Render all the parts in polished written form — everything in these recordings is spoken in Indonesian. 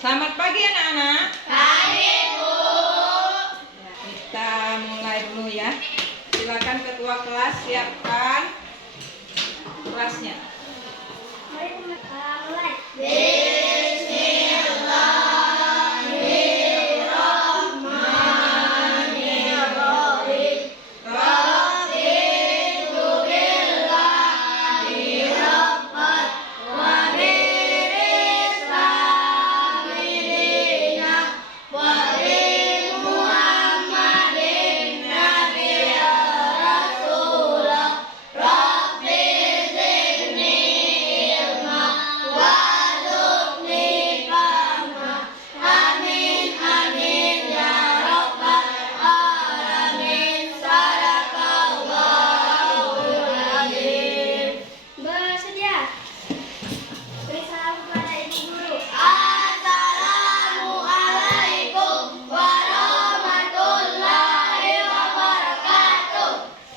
Selamat pagi anak-anak. Pagi, Bu. Ya, kita mulai dulu ya. Silakan ketua kelas siapkan kelasnya. Mari mulai.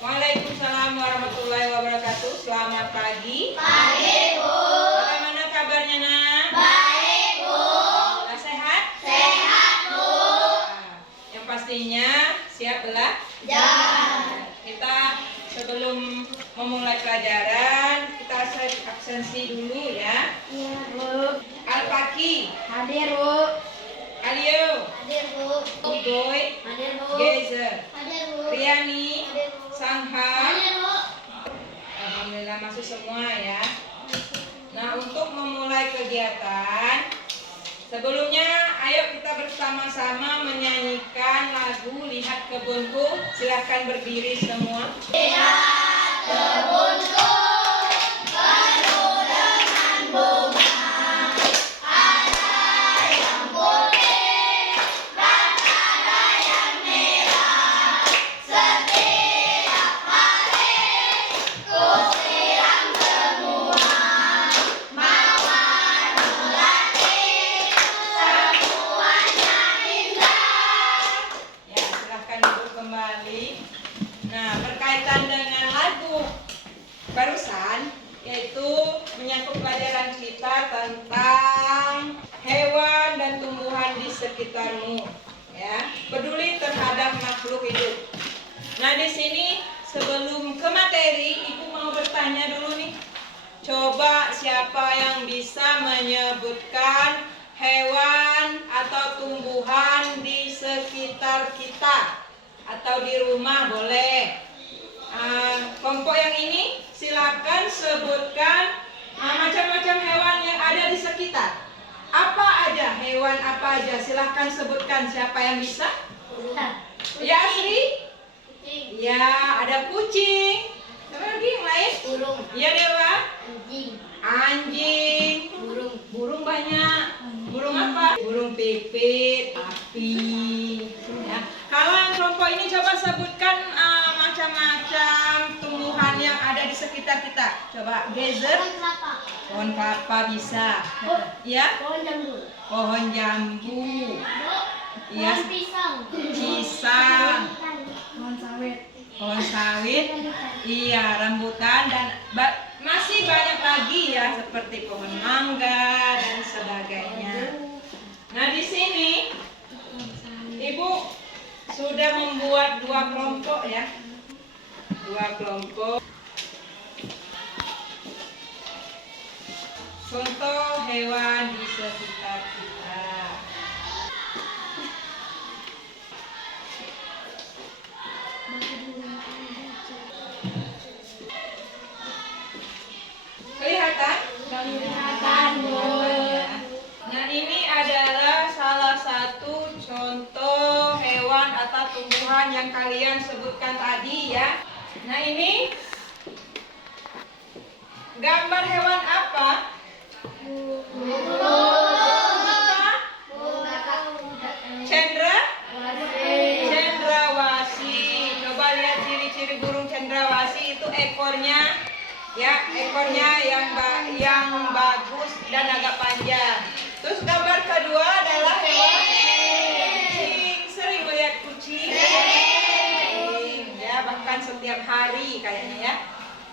Waalaikumsalam warahmatullahi wabarakatuh. Selamat pagi. Pagi, Bu. Bagaimana kabarnya, Nak? Baik, Bu. Sudah sehat? Sehat, Bu. Nah, yang pastinya siap belajar. Kita sebelum memulai pelajaran, kita absensi dulu ya. Iya, Bu. Al-Paki, Hadir, Bu. Alio, Hadir, Bu. Ugoy, Hadir, Bu. Gezer, Hadir, Bu. Riani, Hadir, Bu. Sangha. Hadir, Bu. Alhamdulillah masuk semua ya. Nah, untuk memulai kegiatan, sebelumnya ayo kita bersama-sama menyanyikan lagu Lihat Kebunku. Silakan berdiri semua. Lihat kebunku penuh dengan bunga, ada yang putih dan ada yang merah. Setiap hari ku siram semua, mawar melati semuanya indah. Ya, silakan duduk kembali. Nah, berkaitan dengan lagu barusan, yaitu menyangkut pelajaran kita tentang hewan dan tumbuhan di sekitarmu, ya, peduli terhadap makhluk hidup. Nah, di sini sebelum ke materi, Ibu mau bertanya dulu nih. Coba siapa yang bisa menyebutkan hewan atau tumbuhan di sekitar kita atau di rumah boleh. Kelompok yang ini silakan sebutkan macam-macam hewan yang ada di sekitar. Apa aja hewan apa aja? Silakan sebutkan siapa yang bisa. Ya, Asri? Ya, ada kucing. Apa lagi yang lain? Burung, Ya, Dewa. anjing, Anjing. Burung banyak. Burung apa? Burung pipit, api. Ya. Kalau yang kelompok ini coba sebutkan macam-macam tumbuhan yang ada di sekitar kita. Coba Gezer. kelapa, Pohon kelapa bisa. Ya. pohon jambu, Pohon jambu. Iya. pohon pisang, Pisang. pohon sawit, Pohon sawit. Iya, rambutan dan masih banyak lagi ya seperti pohon mangga dan sebagainya. Nah, di sini Ibu sudah membuat dua kelompok ya. Dua kelompok. Contoh hewan di sekitar kita. Kelihatan? kelihatan, Bu. Nah, ini adalah salah satu contoh hewan atau tumbuhan yang kalian sebutkan tadi ya. Nah, ini gambar hewan apa? Cendra? Cendrawasih. Coba lihat ciri-ciri burung cendrawasih itu ekornya. Ya, ekornya yang bagus dan agak panjang. Terus gambar kedua adalah hewan kucing. Sering melihat kucing? Ya, bahkan setiap hari kayaknya ya.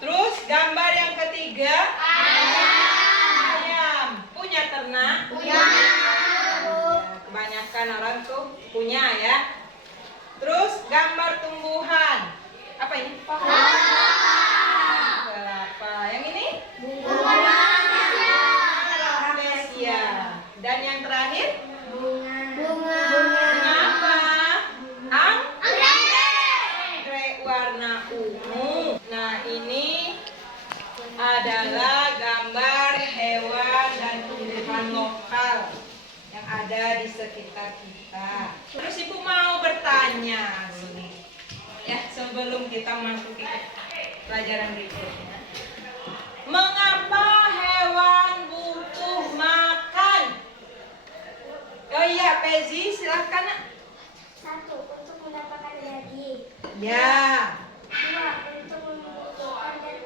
Terus gambar yang ketiga ayam. Punya ternak? Punya. hewan lokal yang ada di sekitar kita. Terus Ibu mau bertanya dulu nih, ya sebelum kita masuk ke pelajaran berikutnya. Mengapa hewan butuh makan? Oh iya, Pezi, silakan Nak. 1. Untuk mendapatkan energi. Ya, 2. Untuk membutuhkan dan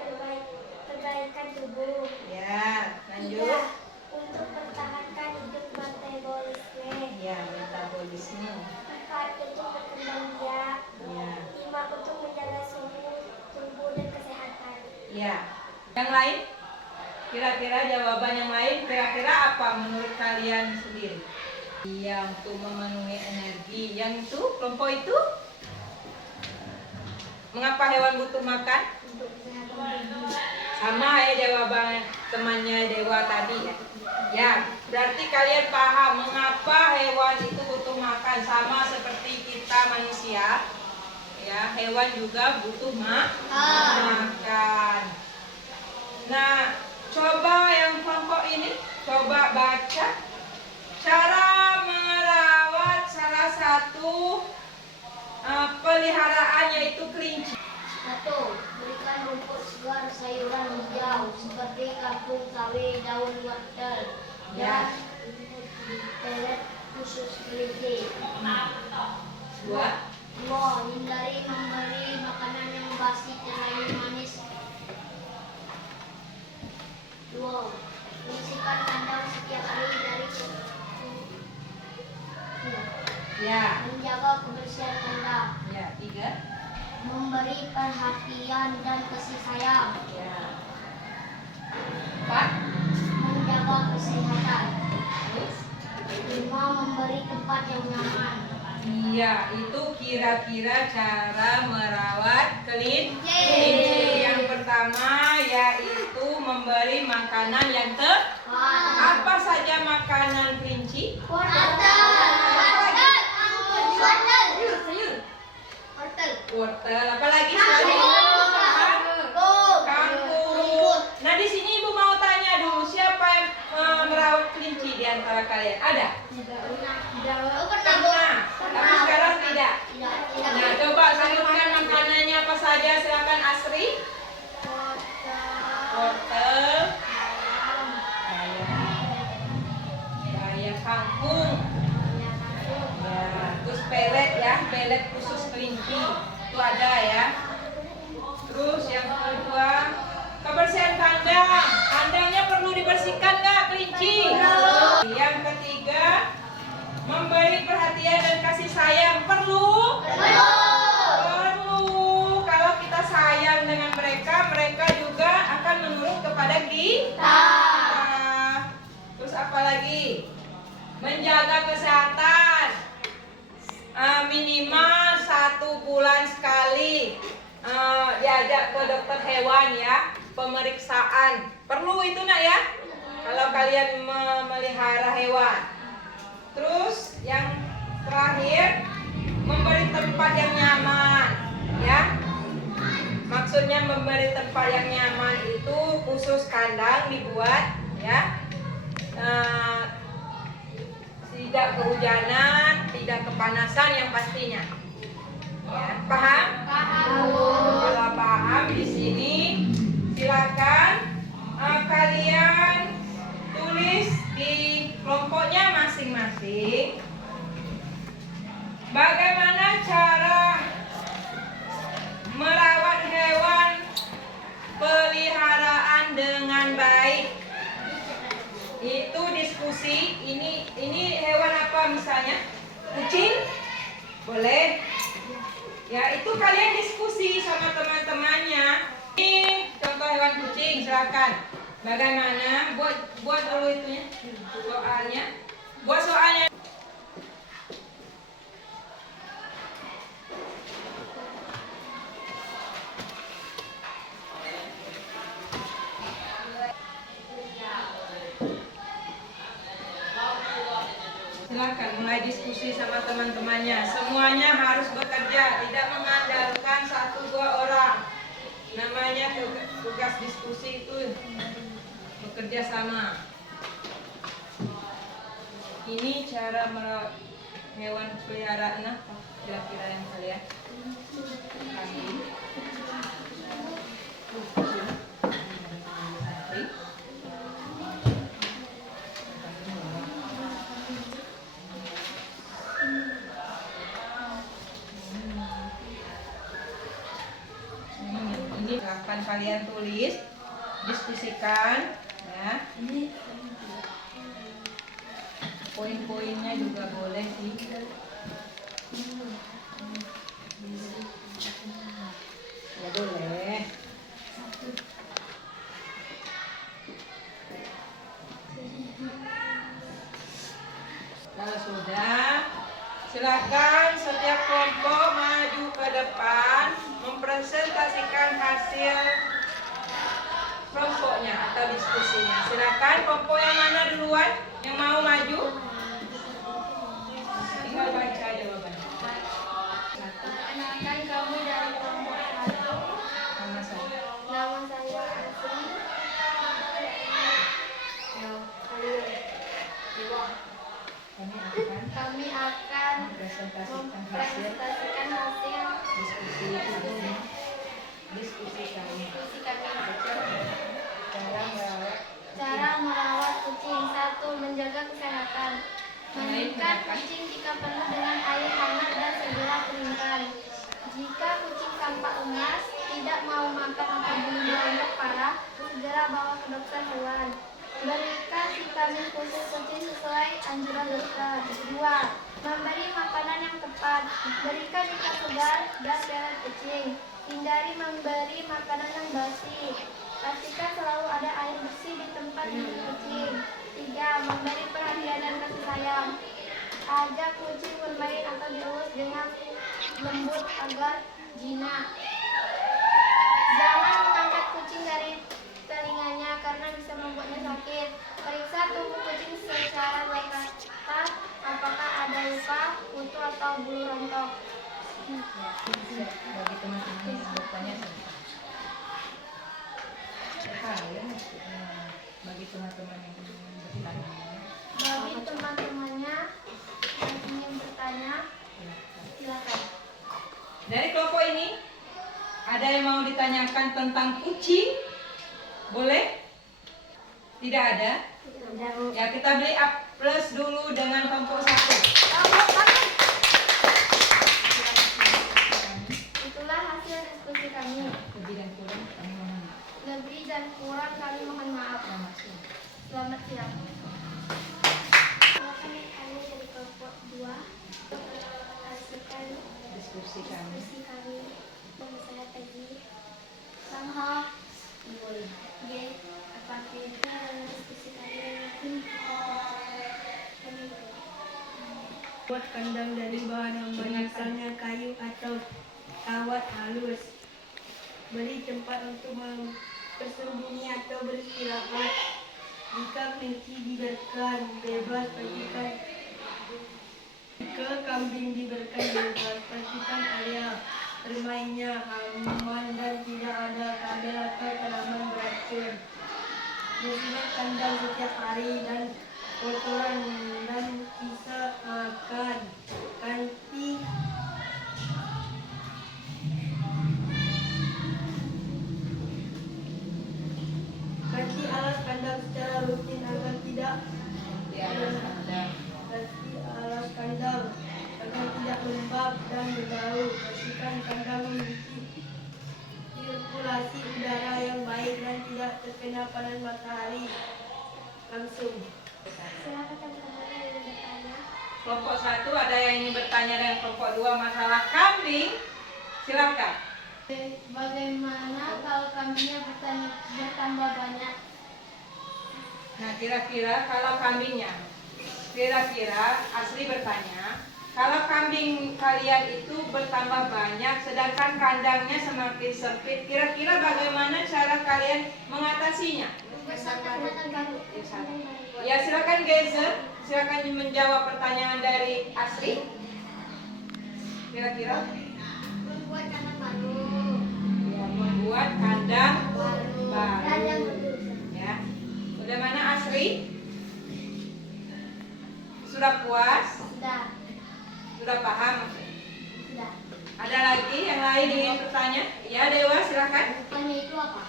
perbaikan tubuh. ya, 3. lanjut. Untuk mempertahankan hidup metabolisme. Ya, metabolisme. 4. Untuk berkembang biak. Ya, 5. Untuk menjaga suhu tubuh dan kesehatan. ya. Yang lain? Kira-kira jawaban yang lain, kira-kira apa menurut kalian sendiri? Yang untuk memenuhi energi. Yang itu, kelompok itu? Mengapa hewan butuh makan? Untuk kesehatan tubuh. Sama ya jawaban temannya Dewa tadi ya. Ya, berarti kalian paham mengapa hewan itu butuh makan, sama seperti kita manusia. Ya, hewan juga butuh makan. Nah, coba yang kelompok ini coba baca cara merawat salah satu peliharaan yaitu kelinci. 1. Berikan rumput segar, sayuran hijau seperti kangkung, sawi, daun wortel, dan pelet khusus kelinci. 2. 2. Hindari memberi makanan yang basi terlalu manis. 2. Bersihkan kandang setiap hari dari Ya. menjaga kebersihan kandang. Ya, 3. Memberi perhatian dan kasih sayang. Ya. 4. Menjaga kesehatan. Terus? 5. Memberi tempat yang nyaman. Iya, itu kira-kira cara merawat kelinci. Yeay. Yang pertama yaitu memberi makanan yang tepat. Apa saja makanan kelinci? Sayur. Wortel, apalagi kangkung. Nah, di sini Ibu mau tanya dulu, siapa yang merawat kelinci di antara kalian? Ada? Pernah. Tapi sekarang tidak. Nah, coba sebutkan makanannya apa saja. Silakan Asri. Wortel, bayam kangkung. Ya, terus pelet ya, pelet khusus kelinci. Itu ada ya. Terus yang kedua, kebersihan kandang. Kandangnya perlu dibersihkan nggak kelinci? Yang ketiga, memberi perhatian dan kasih sayang. Perlu? Perlu. Kalau kita sayang dengan mereka, mereka juga akan menurut kepada kita. Terus apa lagi? Menjaga kesehatan. Minimal 1 bulan sekali diajak ke dokter hewan ya, pemeriksaan. Perlu itu Nak ya, kalau kalian memelihara hewan. Terus yang terakhir, memberi tempat yang nyaman ya. Maksudnya memberi tempat yang nyaman itu khusus kandang dibuat ya, tidak kehujanan, tidak kepanasan yang pastinya. Ya, paham? Kalau paham di sini silakan kalian tulis di kelompoknya masing-masing. Bagaimana cara merawat hewan peliharaan dengan baik? Itu diskusi. Ini hewan apa misalnya? Kucing? Boleh. Ya, itu kalian diskusi sama teman-temannya. Ini contoh hewan kucing, silakan. Bagaimana? Buat dulu itunya. Soalnya. Buat soalnya. Silakan mulai diskusi sama teman-temannya. Semuanya harus bekerja, tidak mengandalkan 1-2 orang. Namanya tugas diskusi itu bekerja sama. Ini cara merawat hewan peliharaan apa kira-kira yang kalian? Kambing. Sapi. Ini akan kalian tulis, diskusikan, ya. Poin-poinnya juga boleh sih. Ya boleh. Kalau sudah, silakan setiap kelompok maju ke depan mempresentasikan hasil kelompoknya atau diskusinya. Silakan kelompok yang mana duluan yang mau maju? Tinggal baca jawabannya. Perkenalkan kami dari kelompok 1. Nama saya. Nama saya Asri. Kami akan Kami akan mempresentasikan hasil mempresentasikan hasil diskusi kami. diskusi kami. Cara merawat Cara merawat kucing. 1. Menjaga kesehatan. Mandikan kucing jika perlu dengan air hangat dan segera keringkan. Jika kucing tampak lemas, tidak mau makan atau belum berontak parah, segera bawa ke dokter hewan. Berikan vitamin khusus kucing sesuai anjuran dokter. 2. Memberi makanan yang tepat. Berikan jika segar dan deret kucing. Hindari memberi makanan yang basi. Pastikan selalu ada air bersih di tempat tidur kucing. 3. Memberi perhatian dan kasih sayang. Ajak kucing bermain atau dielus dengan lembut agar jinak. Jangan mengangkat kucing dari telinganya karena bisa membuatnya sakit. Periksa tubuh kucing secara berkata apakah ada luka, kutu atau bulu rontok. Bagi teman-teman yang bertanya bagi teman-teman yang ingin bertanya. Bagi teman-temannya yang ingin bertanya, silakan. Dari kelompok ini ada yang mau ditanyakan tentang kucing? Boleh? Tidak ada? Ya, kita beri A+ dulu dengan kelompok 1. Itulah hasil diskusi kami. Lebih dan kurang kami mohon maaf. Lebih dan kurang kami mohon maaf. Selamat siang. Silakan kami dari kelompok 2 hasilkan Diskusi kami. diskusi kami. Nama saya Peggy. Samha. G. Apa beda dengan diskusi kami? Buat kandang dari bahan aman, misalnya kayu atau kawat halus. Beri tempat untuk bersembunyi atau beristirahat. Jika kelinci dibiarkan bebas, jika kambing dibiarkan bebas, pastikan area bermainnya aman dan tidak ada kabel atau tanaman beracun. Bersihkan kandang setiap hari dan kotoran dan sisa makan. Ganti alas kandang secara rutin agar tidak lembab dan berbau. Pastikan kandang memiliki sirkulasi udara yang baik dan tidak terkena panas matahari langsung. Silakan teman-teman yang ingin bertanya. Kelompok 1 ada yang ingin bertanya dengan kelompok 2 masalah kambing? Silakan. Bagaimana kalau kambingnya bertambah banyak? Nah, kira-kira kalau kambingnya, Asri bertanya, kalau kambing kalian itu bertambah banyak sedangkan kandangnya semakin sempit, kira-kira bagaimana cara kalian mengatasinya? Ya, silakan Gezer, silakan menjawab pertanyaan dari Asri. Kira-kira? Membuat kandang baru. Ya, membuat kandang Dan yang baru. Ya. Bagaimana Asri? Sudah puas? Sudah. Sudah paham? Sudah. Ada lagi yang lain ingin bertanya? Ya Dewa, silakan. Umpannya itu apa?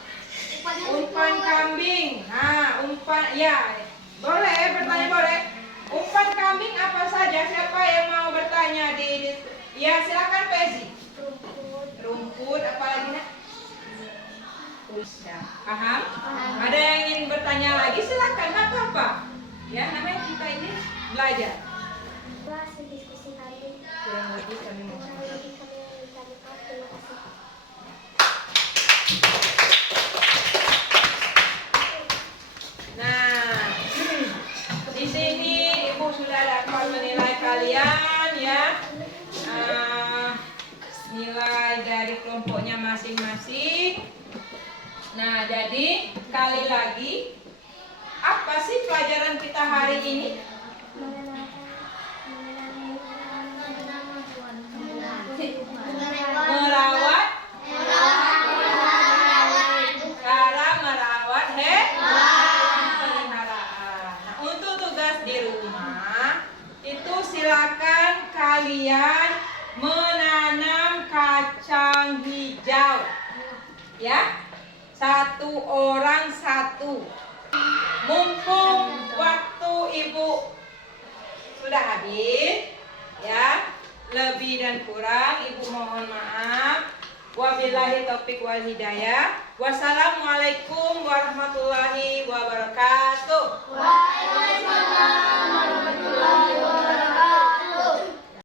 Umpan kambing. Nah, umpan ya. Boleh bertanya boleh. Umpan kambing apa saja? Siapa yang mau bertanya ya silakan Pesi. Rumput. Rumput apa lagi nak? Ya, paham? Paham. Ada yang ingin bertanya lagi silakan, nggak apa-apa. Ya namanya kita ini belajar. Itu hasil diskusi kami. Kurang lebih kami mau Kurang lebih kami minta maaf. Terima kasih. Nah, di sini Ibu sudah dapat menilai kalian ya. Nilai dari kelompoknya masing-masing. Nah, jadi sekali lagi, apa sih pelajaran kita hari ini? Merawat, cara merawat peliharaan. Nah, untuk tugas di rumah itu silakan kalian menanam kacang hijau, ya. 1 orang 1. Mumpung waktu Ibu sudah habis, ya. Lebih dan kurang Ibu mohon maaf. Wabillahi taufik wal hidayah. Wassalamualaikum warahmatullahi wabarakatuh.